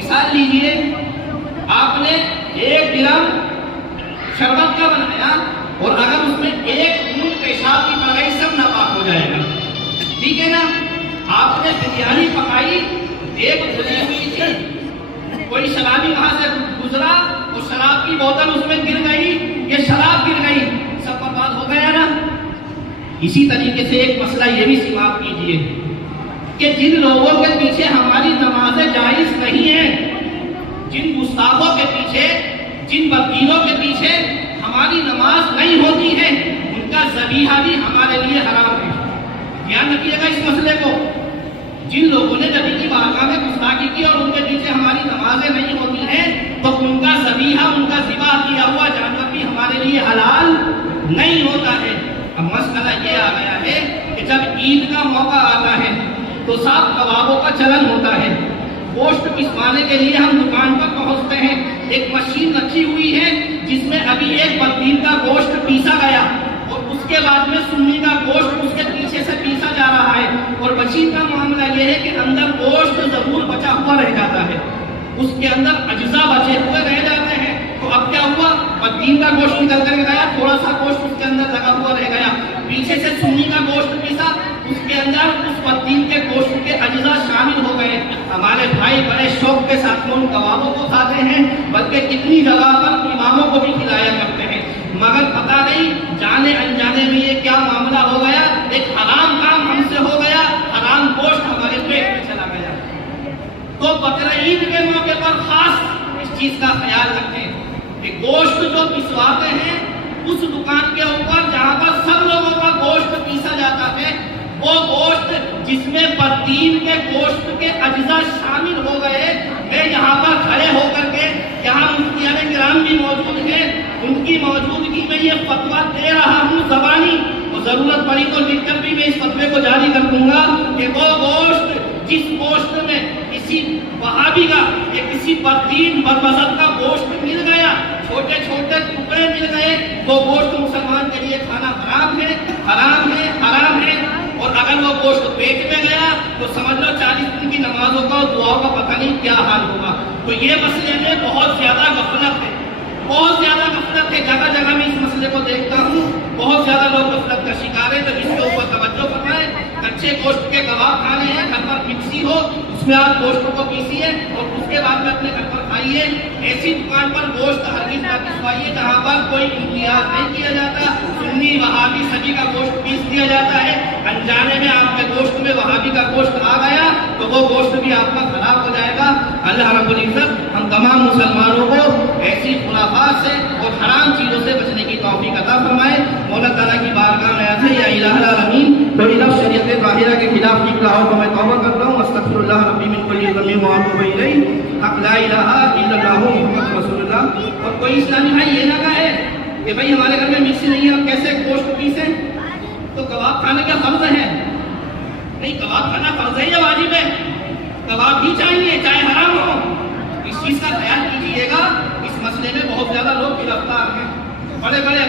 مثال لیجئے، آپ نے 1 درم شربت کا بنایا اور اگر اس میں 1 بوند پیشاب کی پڑ گئی سب ناپاک ہو جائے گا، ٹھیک ہے نا؟ آپ نے بریانی پکائی، ایک بھجی ہوئی تھی، کوئی شرابی وہاں سے گزرا اور شراب کی بوتل اس میں گر گئی، یہ شراب گر گئی، سب برباد ہو گیا نا؟ اسی طریقے سے ایک مسئلہ یہ بھی سماعت کیجئے کہ جن لوگوں کے پیچھے ہماری نمازیں جائز نہیں ہیں، جن گستاخوں کے پیچھے، جن بددینوں کے پیچھے ہماری نماز نہیں ہوتی ہے، ان کا ذبیحہ بھی ہمارے لیے حرام ہے۔ دھیان رکھیے گا اس مسئلے کو۔ جن لوگوں نے نبی کی بارگاہ میں گستاخی کی اور ان کے پیچھے ہماری نمازیں نہیں ہوتی ہیں، تو ان کا ذبیحہ، ان کا ذبح کیا ہوا جانور بھی ہمارے لیے حلال نہیں ہوتا ہے۔ اب مسئلہ یہ آ گیا ہے کہ جب عید کا موقع آتا ہے تو صاحب کبابوں کا چلن ہوتا ہے، گوشت پسوانے کے لیے ہم دکان پر پہنچتے ہیں، ایک مشین رکھی ہوئی ہے جس میں ابھی ایک بدین کا گوشت پیسا گیا اور اس کے بعد میں سنی کا گوشت اس کے پیچھے سے پیسا جا رہا ہے، اور مشین کا معاملہ یہ ہے کہ اندر گوشت ضرور بچا ہوا رہ جاتا ہے، اس کے اندر اجزاء بچے ہوئے رہ جاتے ہیں۔ تو اب کیا ہوا؟ بدین کا گوشت نکل کر گیا، تھوڑا سا گوشت اس کے اندر لگا ہوا رہ گیا، پیچھے سے سنی کا گوشت پیسا، اس کے اندر اس بدین کے گوشت کے اجزاء شامل ہو گئے۔ ہمارے بھائی بڑے شوق کے ساتھ ان کبابوں کو کھاتے ہیں، بلکہ کتنی جگہ پر اماموں کو بھی کھلایا کرتے ہیں، مگر پتہ نہیں جانے انجانے میں یہ کیا معاملہ ہو گیا، ایک حرام کام ہم سے ہو گیا، حرام گوشت ہمارے پیٹ میں چلا گیا۔ تو بقرعید کے موقع پر خاص اس چیز کا خیال رکھیں کہ گوشت جو پسواتے ہیں اس دکان کے اوپر جہاں پر سب لوگوں کا گوشت پیسا جاتا ہے، وہ گوشت جس میں بدین کے گوشت کے اجزاء شامل ہو گئے، میں یہاں پر کھڑے ہو کر کے، یہاں مفتیان کرام بھی موجود ہیں، ان کی موجودگی میں یہ فتویٰ دے رہا ہوں زبانی، اور ضرورت پڑی تو لکھ کر بھی میں اس فتوے کو جاری کر دوں گا کہ وہ گوشت جس گوشت میں کسی وہابی کا یا کسی بدین برمذہب کا گوشت مل گیا، چھوٹے چھوٹے ٹکڑے مل گئے، وہ گوشت مسلمان کے لیے کھانا حرام ہے، حرام ہے، حرام ہے۔ اور اگر وہ گوشت پیٹ میں گیا تو سمجھ لو 40 دن کی نمازوں کا اور دعاؤں کا پتہ نہیں کیا حال ہوگا۔ تو یہ مسئلے میں بہت زیادہ غفلت ہے، بہت زیادہ غفلت ہے، جگہ جگہ میں اس مسئلے کو دیکھتا ہوں، بہت زیادہ لوگ غفلت کا شکار ہیں۔ تو اس کے اوپر توجہ فرمائیں، کچے گوشت کے کباب کھانے ہیں، گھر پر مکسی ہو اس میں آپ گوشت کو پیسیے اور اس کے بعد میں اپنے گھر پر کھائیے۔ ایسی دکان پر گوشت ہرگز نہ پسوائیے جہاں پر کوئی امتیاز نہیں کیا جاتا، سنی وہابی سبھی کا گوشت پیس دیا جاتا ہے، انجانے میں آپ کے گوشت میں وہابی کا گوشت آ گیا تو وہ گوشت بھی آپ کا خراب ہو جائے گا۔ اللہ رب العزت ہم تمام مسلمانوں کو ایسی خرافات سے اور حرام چیزوں سے بچنے کی توفیق عطا فرمائے۔ مولا تعالیٰ کی بارگاہ میں ایسے یا الہ العالمین کوئی لفظ شریعت ظاہرہ کے خلاف نکلا ہو تو میں توبہ کرتا ہوں، استغفر اللہ ربی من کل ذنب واتوب الیہ، حق لا الہ الا اللہ محمد رسول اللہ۔ اور کوئی اسلامی بھائی یہ نہ کہے کہ بھائی ہمارے گھر میں مکسی نہیں ہے، ہم کیسے گوشت پیسیں؟ تو کباب کھانے کا فرض ہے؟ نہیں، کباب کھانا فرض ہے یا واجب ہے؟ کباب ہی چاہیے چاہے حرام ہو۔ اس چیز کا خیال کیجیے گا، اس مسئلے میں بہت زیادہ لوگ گرفتار ہیں، بڑے بڑے